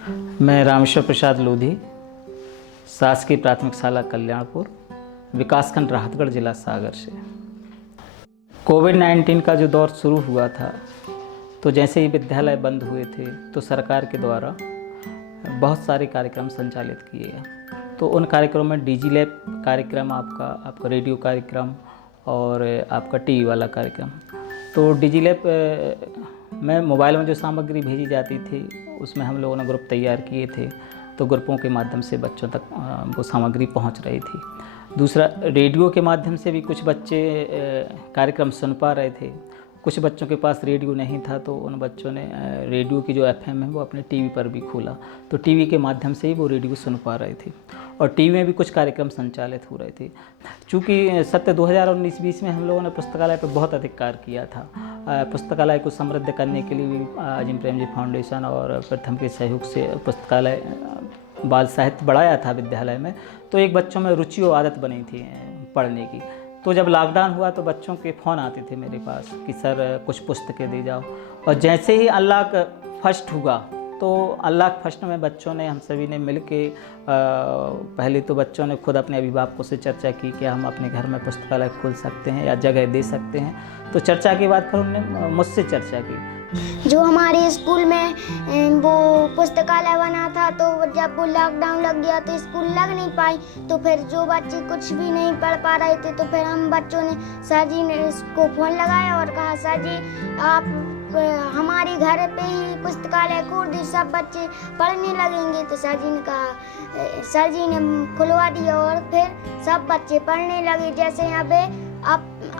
मैं रामेश्वर प्रसाद लोधी, शासकीय प्राथमिक शाला कल्याणपुर, विकासखंड राहतगढ़, जिला सागर से। कोविड-19 का जो दौर शुरू हुआ था, तो जैसे ही विद्यालय बंद हुए थे तो सरकार के द्वारा बहुत सारे कार्यक्रम संचालित किए गए। तो उन कार्यक्रमों में डिजी लैब कार्यक्रम, आपका रेडियो कार्यक्रम और आपका टीवी वाला कार्यक्रम। तो डिजी लैब में मोबाइल में जो सामग्री भेजी जाती थी, उसमें हम लोगों ने ग्रुप तैयार किए थे, तो ग्रुपों के माध्यम से बच्चों तक वो सामग्री पहुंच रही थी। दूसरा, रेडियो के माध्यम से भी कुछ बच्चे कार्यक्रम सुन पा रहे थे। कुछ बच्चों के पास रेडियो नहीं था, तो उन बच्चों ने रेडियो की जो एफएम है वो अपने टीवी पर भी खोला, तो टीवी के माध्यम से ही वो रेडियो सुन पा रहे थे। और टीवी में भी कुछ कार्यक्रम संचालित हो रहे थे। चूँकि सत्र 2019-20 में हम लोगों ने पुस्तकालय पर बहुत अधिक कार्य किया था। पुस्तकालय को समृद्ध करने के लिए भी अजिम प्रेमजी फाउंडेशन और प्रथम के सहयोग से पुस्तकालय बाल साहित्य बढ़ाया था विद्यालय में। तो एक बच्चों में रुचि और आदत बनी थी पढ़ने की। तो जब लॉकडाउन हुआ तो बच्चों के फ़ोन आते थे मेरे पास कि सर कुछ पुस्तकें दे जाओ। और जैसे ही अनलॉक फर्स्ट हुआ, तो अनलॉक फर्स्ट में बच्चों ने, हम सभी ने मिल के पहले तो बच्चों ने खुद अपने अभिभावकों से चर्चा की कि हम अपने घर में पुस्तकालय खोल सकते हैं या जगह दे सकते हैं। तो चर्चा के बाद फिर उन्होंने मुझसे चर्चा की। जो हमारे स्कूल में वो पुस्तकालय बना था, तो जब वो लॉकडाउन लग गया तो स्कूल लग नहीं पाई, तो फिर जो बच्चे कुछ भी नहीं पढ़ पा रहे थे, तो फिर हम बच्चों ने, सर जी ने इसको फ़ोन लगाया और कहा सर जी आप हमारे घर पे ही पुस्तकालय खोल दी, सब बच्चे पढ़ने लगेंगे। तो सर जी ने कहा, सर जी ने खुलवा दिया और फिर सब बच्चे पढ़ने लगे। जैसे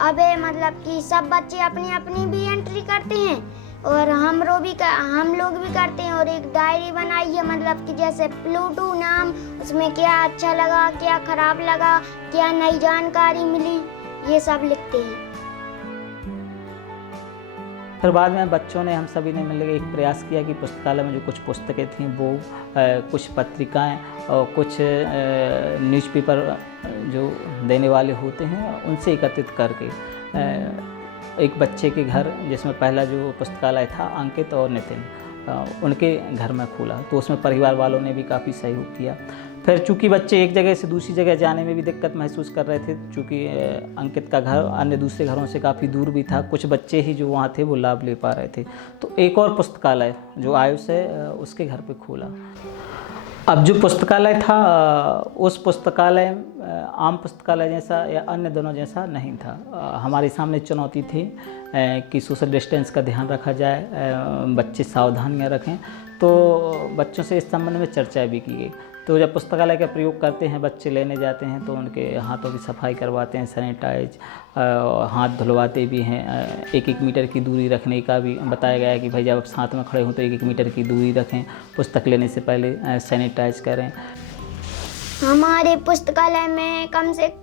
अबे मतलब कि सब बच्चे अपनी अपनी भी एंट्री करते हैं और हम लोग भी करते हैं। और एक डायरी बनाई है, मतलब कि जैसे प्लूटू नाम, उसमें क्या अच्छा लगा, क्या खराब लगा, क्या नई जानकारी मिली, ये सब लिखते हैं। फिर बाद में बच्चों ने, हम सभी ने मिलकर एक प्रयास किया कि पुस्तकालय में जो कुछ पुस्तकें थीं वो कुछ पत्रिकाएं और कुछ न्यूज़पेपर जो देने वाले होते हैं उनसे एकत्रित करके एक बच्चे के घर, जिसमें पहला जो पुस्तकालय था अंकित और नितिन, उनके घर में खोला। तो उसमें परिवार वालों ने भी काफ़ी सहयोग किया। फिर चूँकि बच्चे एक जगह से दूसरी जगह जाने में भी दिक्कत महसूस कर रहे थे, चूँकि अंकित का घर अन्य दूसरे घरों से काफ़ी दूर भी था, कुछ बच्चे ही जो वहाँ थे वो लाभ ले पा रहे थे, तो एक और पुस्तकालय जो आयुष है उसके घर पे खोला। अब जो पुस्तकालय था उस पुस्तकालय आम पुस्तकालय जैसा या अन्य दोनों जैसा नहीं था। हमारे सामने चुनौती थी कि सोशल डिस्टेंस का ध्यान रखा जाए, बच्चे सावधानियाँ रखें। तो बच्चों से इस संबंध में चर्चा भी की गई। तो जब पुस्तकालय का प्रयोग करते हैं, बच्चे लेने जाते हैं, तो उनके हाथों की सफाई करवाते हैं, सैनिटाइज, हाथ धुलवाते भी हैं। 1-1 मीटर की दूरी रखने का भी बताया गया है कि भाई जब आप साथ में खड़े हों तो 1-1 मीटर की दूरी रखें, पुस्तक लेने से पहले सैनिटाइज करें। हमारे पुस्तकालय में कम से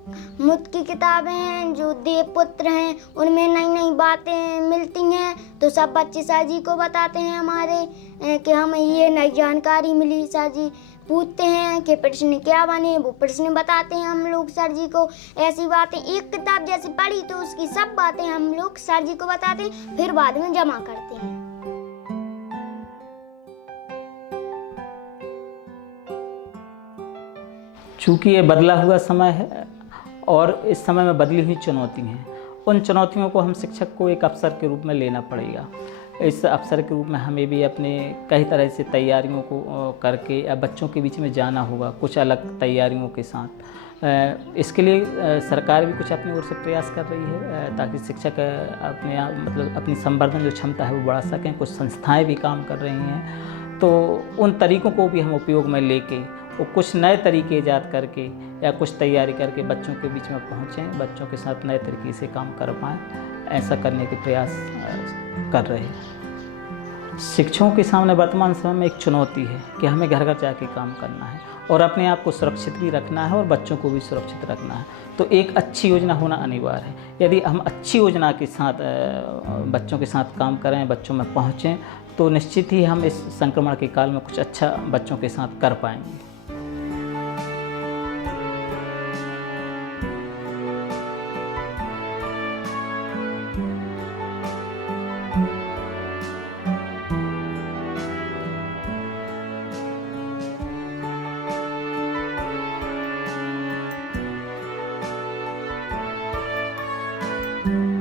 मुफ्त की किताबें हैं, जो देवपुत्र हैं, उनमें नई नई बातें मिलती हैं। तो सब बच्चे सर जी को बताते हैं हमारे कि हमें ये नई जानकारी मिली। सर जी पूछते हैं कि प्रश्न क्या बने, वो प्रश्न बताते हैं हम लोग सर जी को। ऐसी बातें, एक किताब जैसे पढ़ी तो उसकी सब बातें हम लोग सर जी को बताते हैं, फिर बाद में जमा करते हैं। चूँकि ये बदला हुआ समय है और इस समय में बदली हुई चुनौती हैं, उन चुनौतियों को हम शिक्षक को एक अवसर के रूप में लेना पड़ेगा। इस अवसर के रूप में हमें भी अपने कई तरह से तैयारियों को करके या बच्चों के बीच में जाना होगा, कुछ अलग तैयारियों के साथ। इसके लिए सरकार भी कुछ अपनी ओर से प्रयास कर रही है ताकि शिक्षक अपनी संवर्धन जो क्षमता है वो बढ़ा सकें। कुछ संस्थाएं भी काम कर रही हैं, तो उन तरीक़ों को भी हम उपयोग में लेके वो कुछ नए तरीके ईजाद करके या कुछ तैयारी करके बच्चों के बीच में पहुँचें, बच्चों के साथ नए तरीके से काम कर पाएँ, ऐसा करने के प्रयास कर रहे हैं। शिक्षकों के सामने वर्तमान समय में एक चुनौती है कि हमें घर घर जाके काम करना है और अपने आप को सुरक्षित भी रखना है और बच्चों को भी सुरक्षित रखना है। तो एक अच्छी योजना होना अनिवार्य है। यदि हम अच्छी योजना के साथ बच्चों के साथ काम करें, बच्चों में पहुँचें, तो निश्चित ही हम इस संक्रमण के काल में कुछ अच्छा बच्चों के साथ कर पाएंगे। है।